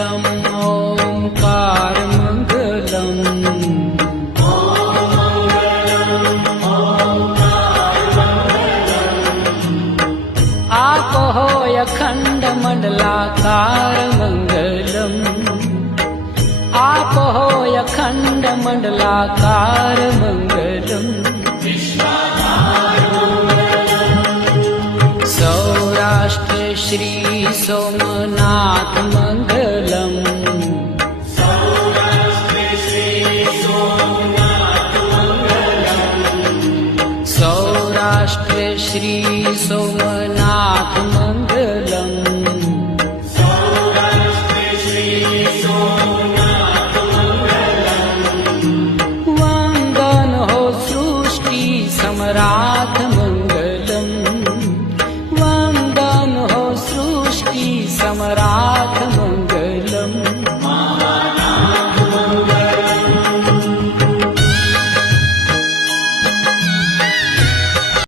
मङ्गलम् ओङ्कारमङ्गलम् आपो अखण्ड मण्डलाकार मङ्गलम् आपो अखण्ड मण्डलाकार मङ्गलम् सौराष्ट्र श्री सोमनाथ मङ्गलम् सौराष्ट्र श्री सोमनाथ मङ्गलम्